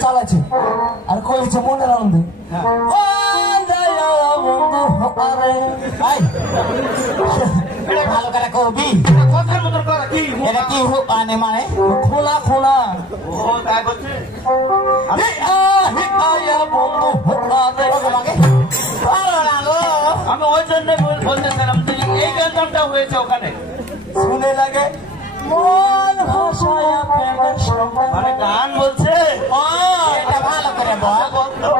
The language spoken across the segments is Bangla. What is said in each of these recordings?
চালাচ্ছে আর কইছে মনের আনন্দে ভালো করে কবি এটা কি মানে মানে খোলা খোলা আমি ওই জন্য বলতেছিলাম এই গানটা হয়েছে ওখানে শুনে লাগে মন ভাষায় মানে গান বলছে এটা ভালো করে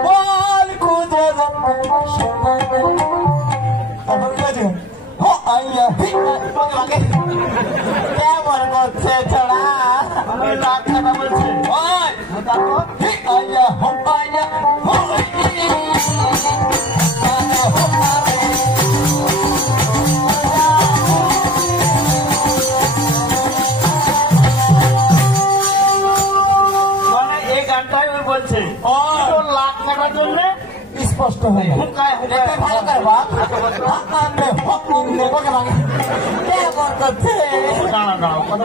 বল খুঁজে কেমন করছে ছোড়া ডাক্তারটা বলছে বলছে লাখ টাকার জন্য স্পষ্ট হয়ে ভালো করে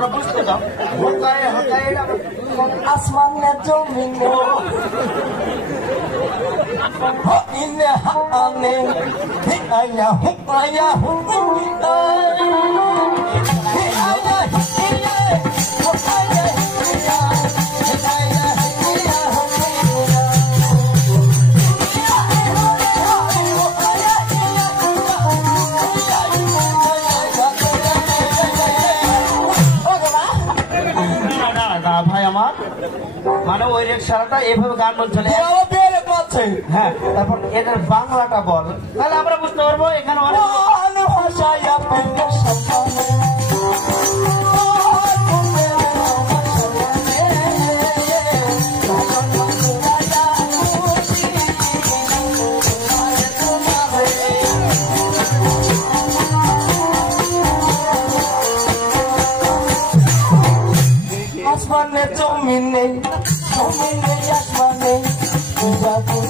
বুঝতে দাও আসমান জমিন ভাই আমার মানে ওই রিক্সাটা এইভাবে গান বলছিল হ্যাঁ তারপর এদের বাংলাটা বল তাহলে আমরা বুঝতে পারবো এখানে আসমানে জমিন নেই আসমানে তুমি দেখো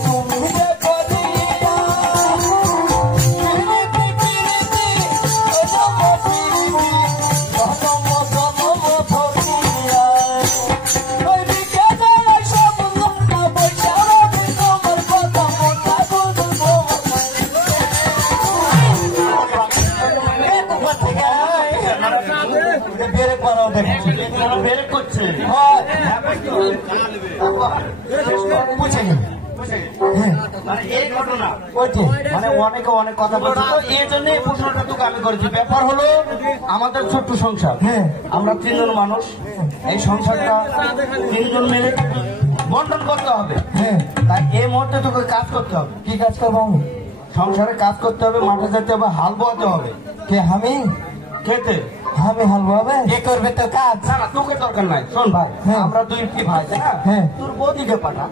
বের করছে এই ঘটনা মানে অনেকে অনেক কথা বলছে তো এই জন্য এই প্রশ্নটা তোকে আমি করেছি ব্যাপার হলো আমাদের ছোট্ট সংসার আমরা তিনজন মানুষ এই সংসারটা তিনজন মিলে বন্টন করতে হবে তাই এই মুহূর্তে তোকে কাজ করতে হবে কি কাজ করবো আমি সংসারে কাজ করতে হবে মাঠে যেতে হবে হাল বোয়াতে হবে কে আমি খেতে আমি হাল বোয়াবে কে করবে তো কাজ না না তোকে দরকার নাই শোন ভাই আমরা দুই কি ভাই তাই না তোর বৌদিকে পাঠা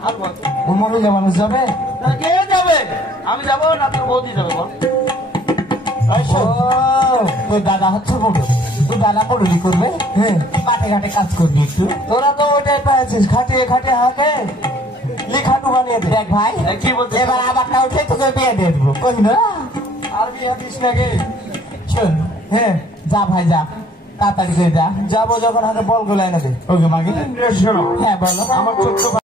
আর বল ও মহিলা মানুষ যাবে কে যাবে আমি যাবো না তোর বৌদি যাবে বল তোর দাদা হচ্ছে বড় তুই দাদা পড়ুলি করবে মাঠে ঘাটে কাজ করবি একটু তোরা তো ওইটাই পেয়েছিস খাটিয়ে খাটিয়ে হাতে লিখাটু বানিয়ে দেখ ভাই কি বলছিস এবার আবারটা উঠে তোকে বিয়ে দিয়ে দেবো কই না আর বিয়ে দিস নাকি শোন যা ভাই যা তাড়াতাড়ি করে যা যাবো যখন হাতে বল গুলো এনে দে ওকে মাগি শোনো হ্যাঁ বলো আমার ছোট্ট